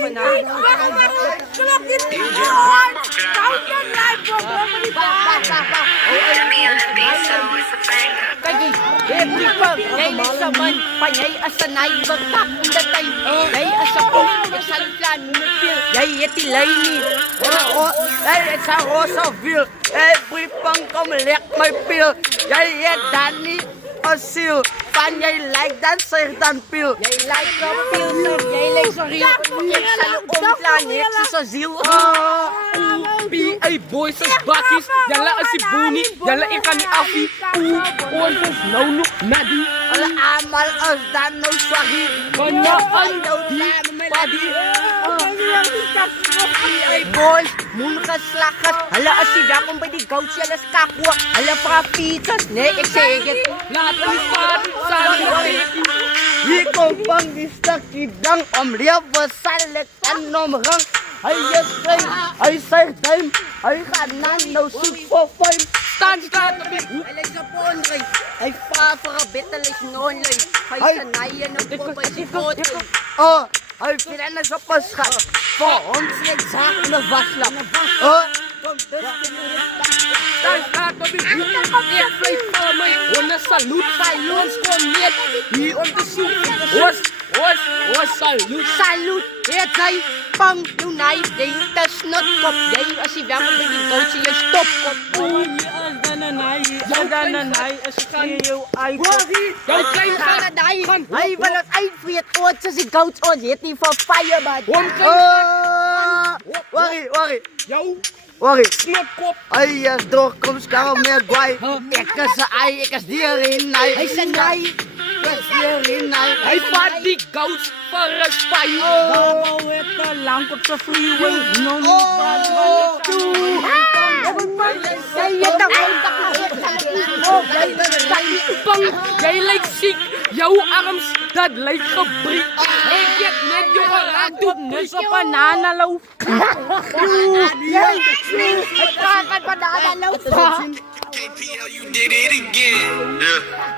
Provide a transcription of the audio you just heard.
ako na. Kagi, every pag, ngay sa man, panyay asanay, bagtak, indatay, ngay asapong, kasalplan, mumipil, ngay etilay ni, ngay sa Rosaville, every pang kamalek, may pil, ngay Dani, Osil, panyay like dan, sir dan pil, ngay like the pil, sir, ngay like sa rin, ngay sa loob planet, sa zil, PA boys sa bakis, yala si Buni, yala ikani Afi, Orsos naulok nadi, ala amal as dan no swagi, Mana no padi, ay boy, munkas lakas, ala asida kung pwede gaw siya las kakwa, ala prapitas, ne ekseget, lahat ng spot sa Loreti. ikaw pang istakidang omliya basalek anomrang, ay yes time, ay sir time, ay kanan no 645, Stand tabi. ay sa phone kay, ay paparabetalis noon lay, ay sanayan ng pupasipot, oh, ay pinana sa paska, phone siya sa na vasla, oh, Stand tabi. Airplay pa may una salute, silence connect. He on the shoot. Was salute. salute, etay, pang tunay, day tas not kop, day asibya mo binigaw siya stop kop, Nanay, asiyo ay ko. ay kayo sana day, ay balat ay fiat od sa si gouts od, yeti for fire bad, wari, wari, Smoke kop. ay yes, door comes karo mer guay, ekas sa ay, ekas di rin ay sanay, ekas di rin Ay pati gouts para spayo. ito langkot sa freeway, no Pang gay like sick. Yaw arams dad like a brick. Eget medyo karatod na sa pananalaw. Ay, kakan pa nanalaw pa. KPL, you did it again. Yeah.